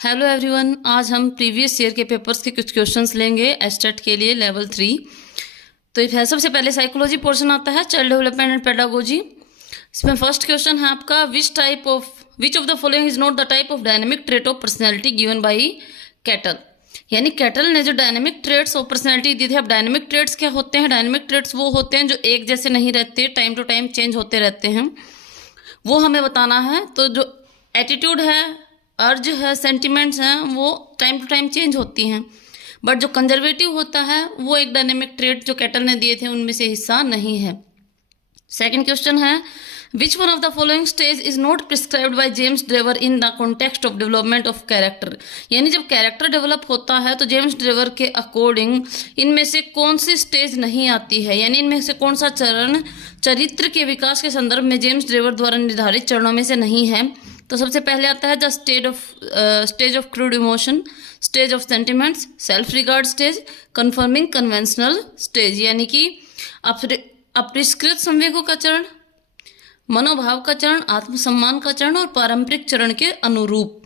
Hello everyone, आज हम previous year के पेपर्स के कुछ क्वेश्चंस लेंगे एस्टेट के लिए लेवल 3। तो ये सबसे पहले साइकोलॉजी पोर्शन आता है, चाइल्ड डेवलपमेंट एंड पेडागोजी। इसमें फर्स्ट क्वेश्चन है आपका, विच of the following is not the type of dynamic trait of personality given by cattle. यानी कैटल ने जो डायनेमिक ट्रेट्स ऑफ पर्सनैलिटी दी थी। अब डायनेमिक ट्रेट्स क्या होते हैं? डायनेमिक ट्रेट्स वो होते हैं जो एक जैसे नहीं रहते, टाइम टू टाइम चेंज होते रहते हैं, वो हमें बताना है। तो जो एटीट्यूड है, अर्ज है, सेंटिमेंट्स हैं, वो टाइम टू टाइम चेंज होती हैं। बट जो कंजर्वेटिव होता है वो एक डायनेमिक ट्रेट जो कैटल ने दिए थे उनमें से हिस्सा नहीं है। सेकंड क्वेश्चन है, which one of the following stage is not prescribed by James Drever in the context of development of character. यानी जब कैरेक्टर डेवलप होता है तो जेम्स ड्रेवर के अकॉर्डिंग इनमें से कौन सी स्टेज नहीं आती है, यानी इनमें से कौन सा चरण चरित्र के विकास के संदर्भ में जेम्स ड्रेवर द्वारा निर्धारित चरणों में से नहीं है। तो सबसे पहले आता है the stage of crude emotion, stage of sentiments, self regard stage, confirming conventional stage. यानी कि अपरिष्कृत संवेगों का चरण, मनोभाव का चरण, आत्मसम्मान का चरण और पारंपरिक चरण के अनुरूप।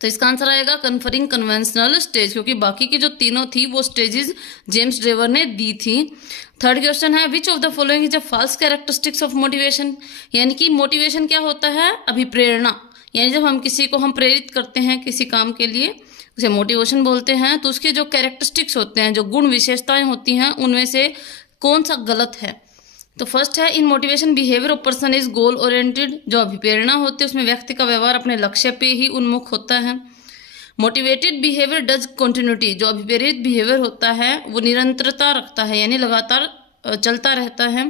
तो इसका आंसर आएगा कन्फरिंग कन्वेंशनल स्टेज, क्योंकि बाकी की जो तीनों थी वो स्टेजेस जेम्स ड्रेवर ने दी थी। थर्ड क्वेश्चन है, which of the following is a false characteristics of motivation. यानी कि मोटिवेशन क्या होता है? अभिप्रेरणा। यानी जब हम किसी को प्रेरित करते हैं किसी काम के लिए, उसे मोटिवेशन बोलते हैं। तो उसके जो कैरेक्टरिस्टिक्स होते हैं, जो गुण विशेषताएं होती हैं, उनमें से कौन सा गलत है? तो फर्स्ट है, in motivation behaviour of person is goal oriented. जो अभिप्रेरणा होती है उसमें व्यक्ति का व्यवहार अपने लक्ष्य पे ही उन्मुख होता है। Motivated behaviour does continuity. जो अभिप्रेरित बिहेवियर होता है वो निरंतरता रखता है, यानी लगातार चलता रहता है।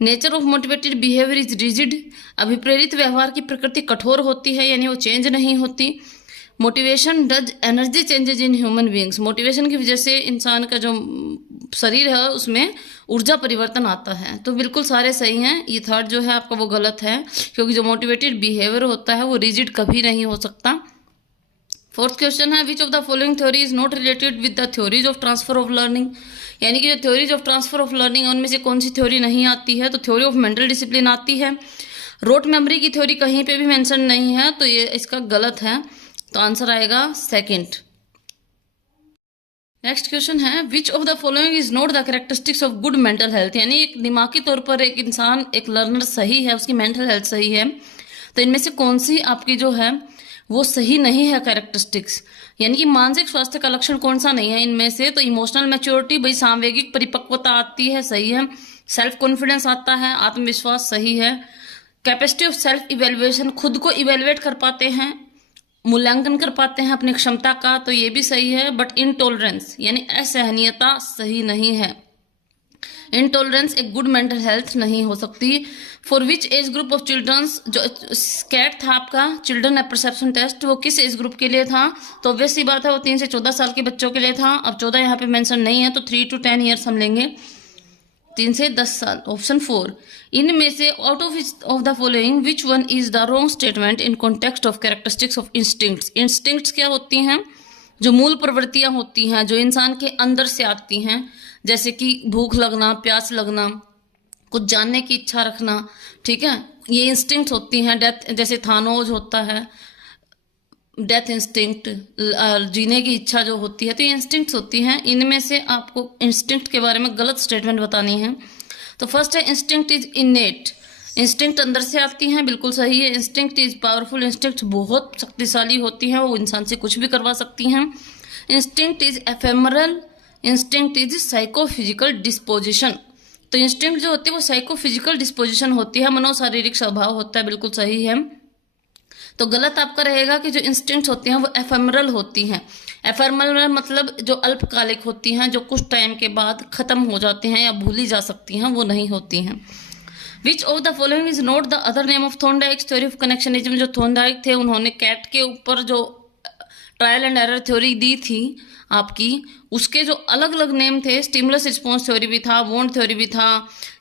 Nature of motivated behaviour is rigid. अभिप्रेरित व्यवहार की प्रकृति कठोर होती है, यानी वो चेंज नहीं होती। Motivation does energy changes in human beings. Motivation की वजह से इंसान का जो शरीर है उसमें ऊर्जा परिवर्तन आता है। तो बिल्कुल सारे सही हैं। ये थर्ड जो है आपका वो गलत है, क्योंकि जो मोटिवेटेड बिहेवियर होता है वो रिजिड कभी नहीं हो सकता। फोर्थ क्वेश्चन है, which of the following theory is not related with the theories of transfer of learning. यानी कि जो theories of transfer of learning उनमें से कौन सी थ्योरी नहीं आती है? तो थ्योरी ऑफ मेंटल डिसिप्लिन आती है। रोट मेमोरी की थ्योरी कहीं पे भी मेंशन नहीं है, तो ये इसका गलत है। तो आंसर आएगा सेकंड। नेक्स्ट क्वेश्चन है, which of the following is not the characteristics of good mental health. यानी एक दिमागी तौर पर एक इंसान, एक लर्नर सही है, उसकी मेंटल हेल्थ सही है, तो इनमें से कौन सी आपकी जो है वो सही नहीं है कैरेक्टरिस्टिक्स। यानी कि मानसिक स्वास्थ्य का लक्षण कौन सा नहीं है इनमें से? तो इमोशनल मैच्योरिटी, भाई सांवेगिक परिपक्वता आती है, सही है। सेल्फ कॉन्फिडेंस आता है, आत्मविश्वास, सही है। कैपेसिटी ऑफ सेल्फ इवेल्युएशन, खुद को इवेल्युएट कर पाते हैं, मूल्यांकन कर पाते हैं अपनी क्षमता का, तो ये भी सही है। बट इनटॉलरेंस यानी असहनीयता सही नहीं है। इनटॉलरेंस एक गुड मेंटल हेल्थ नहीं हो सकती। For which age group of childrens, जो स्कैट था आपका चिल्ड्रन परसेप्शन टेस्ट, वो किस एज ग्रुप के लिए था? तो ऑब्वियस सी बात है वो 3 से 14 साल के बच्चों के लिए था। अब 14 यहाँ पे मेंशन नहीं है, तो 3 to 10 ईयर्स हम लेंगे, 3 से 10 साल। ऑप्शन 4, इनमें से out of the following which one is the wrong statement in context of characteristics of instincts. Instincts क्या होती हैं? जो मूल प्रवृत्तियां होती हैं जो इंसान के अंदर से आती हैं, जैसे कि भूख लगना, प्यास लगना, कुछ जानने की इच्छा रखना, ठीक है, ये इंस्टिंक्ट्स होती हैं। डेथ, जैसे थानोज होता है डेथ इंस्टिंक्ट, जीने की इच्छा जो होती है, तो ये इंस्टिंक्ट्स होती हैं। इनमें से आपको इंस्टिंक्ट के बारे में गलत स्टेटमेंट बतानी है। तो फर्स्ट है, इंस्टिंक्ट इज इनेट। इंस्टिंक्ट अंदर से आती हैं, बिल्कुल सही है। Instinct is powerful. इंस्टिंक्ट बहुत शक्तिशाली होती हैं, वो इंसान से कुछ भी करवा सकती हैं। Instinct is ephemeral. Instinct is psychophysical disposition. तो इंस्टिंक्ट जो होती है वो साइकोफिजिकल डिस्पोजिशन होती है, मनोशारीरिक स्वभाव होता है, बिल्कुल सही है। तो गलत आपका रहेगा कि जो इंस्टिंक्ट्स होती हैं वो एफेमरल होती हैं। एफेमरल मतलब जो अल्पकालिक होती हैं, जो कुछ टाइम के बाद खत्म हो जाती हैं या भूली जा सकती हैं, वो नहीं होती हैं। विच of the following is not the other name of Thorndike theory of connectionism. जो थॉर्नडाइक थे उन्होंने कैट के ऊपर जो ट्रायल एंड एरर थ्योरी दी थी आपकी, उसके जो अलग अलग नेम थे, स्टिमुलस रिस्पॉन्स थ्योरी भी था, वॉन्ड थ्योरी भी था,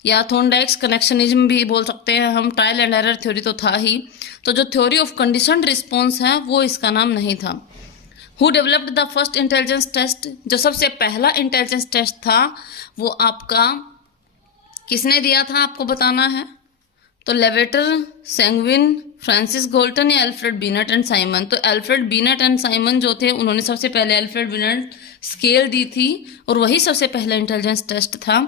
या थॉर्नडाइक्स कनेक्शनिज्म भी बोल सकते हैं हम, ट्रायल एंड एरर थ्योरी तो था ही। तो जो थ्योरी ऑफ कंडीशनड रिस्पॉन्स है वो इसका नाम नहीं था। Who developed the first intelligence test. जो सबसे पहला इंटेलिजेंस टेस्ट था वो आपका किसने दिया था, आपको बताना है। तो लेवेटर, सैंगविन, फ्रांसिस गोल्टन या अल्फ्रेड बीनट एंड साइमन। तो अल्फ्रेड बीनट एंड साइमन जो थे उन्होंने सबसे पहले अल्फ्रेड बीनट स्केल दी थी और वही सबसे पहला इंटेलिजेंस टेस्ट था।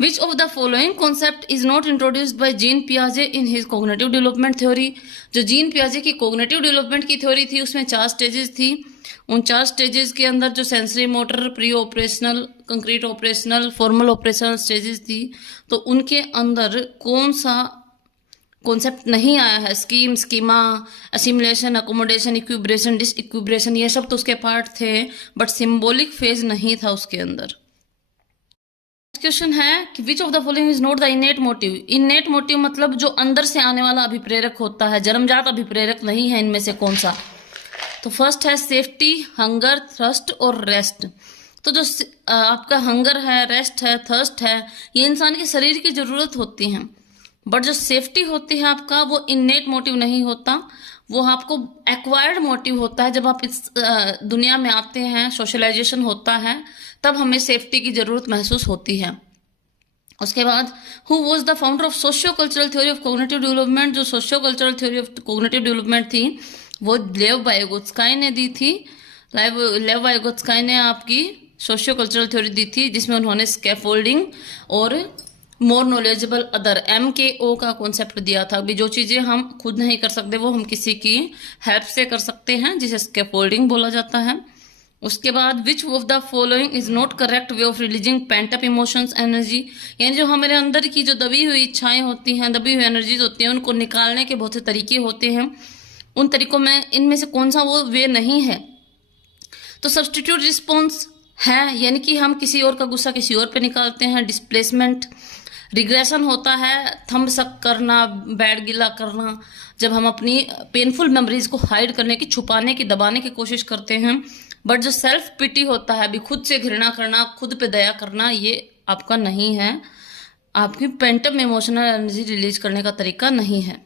Which of the following concept is not introduced by Jean पियाजे in his cognitive development theory. जो जीन पियाजे की कॉग्निटिव डेवलपमेंट की थ्योरी थी उसमें 4 स्टेजेस थी। उन 4 स्टेजेस के अंदर जो sensory motor, pre operational, concrete operational, formal operational stages थी, तो उनके अंदर कौन सा कॉन्सेप्ट नहीं आया है? स्कीम, स्कीमा, असिमुलेशन, अकोमोडेशन, इक्विब्रेशन, डिसइक्विब्रेशन, ये सब तो उसके पार्ट थे, बट सिंबॉलिक फेज नहीं था उसके अंदर। क्वेश्चन है कि विच of the following is not the इनेट motive. इनेट motive मतलब जो अंदर से आने वाला अभिप्रेरक होता है, जन्मजात अभिप्रेरक नहीं है, इनमें से कौन सा? तो फर्स्ट है सेफ्टी, हंगर, थर्स्ट और रेस्ट। तो जो आपका हंगर है, रेस्ट है, थर्स्ट है, ये इंसान के शरीर की जरूरत होती है, बट जो सेफ्टी होती है आपका वो इनेट मोटिव नहीं होता, वो आपको एक्वायर्ड मोटिव होता है। जब आप इस दुनिया में आते हैं, सोशलाइजेशन होता है, तब हमें सेफ्टी की जरूरत महसूस होती है। उसके बाद who was the founder of socio cultural theory of cognitive development. जो socio cultural theory of cognitive development थी वो लेव वाइगोत्स्की ने दी थी। लेव वाइगोत्स्की ने आपकी सोशियो कल्चरल थ्योरी दी थी, जिसमें उन्होंने स्कैफोल्डिंग और मोर नॉलेजेबल अदर, MKO का कॉन्सेप्ट दिया था। अभी जो चीजें हम खुद नहीं कर सकते वो हम किसी की हेल्प से कर सकते हैं, जिसे स्कैफोल्डिंग बोला जाता है। उसके बाद विच of the following is not correct way of releasing pent up emotions energy. यानी जो हमारे अंदर की जो दबी हुई इच्छाएं होती हैं, दबी हुई एनर्जीज होती हैं, उनको निकालने के बहुत से तरीके होते हैं। उन तरीकों में इनमें से कौन सा वो वे नहीं है? तो सब्सटीट्यूट रिस्पॉन्स है, यानी कि हम किसी और का गुस्सा किसी और पे निकालते हैं। डिस्प्लेसमेंट, रिग्रेशन होता है, थंब सक करना, बैड गिला करना, जब हम अपनी पेनफुल मेमोरीज को हाइड करने की, छुपाने की, दबाने की कोशिश करते हैं। बट जो सेल्फ पिटी होता है, अभी खुद से घृणा करना, खुद पे दया करना, ये आपका नहीं है, आपकी पेंटअप इमोशनल एनर्जी रिलीज करने का तरीका नहीं है।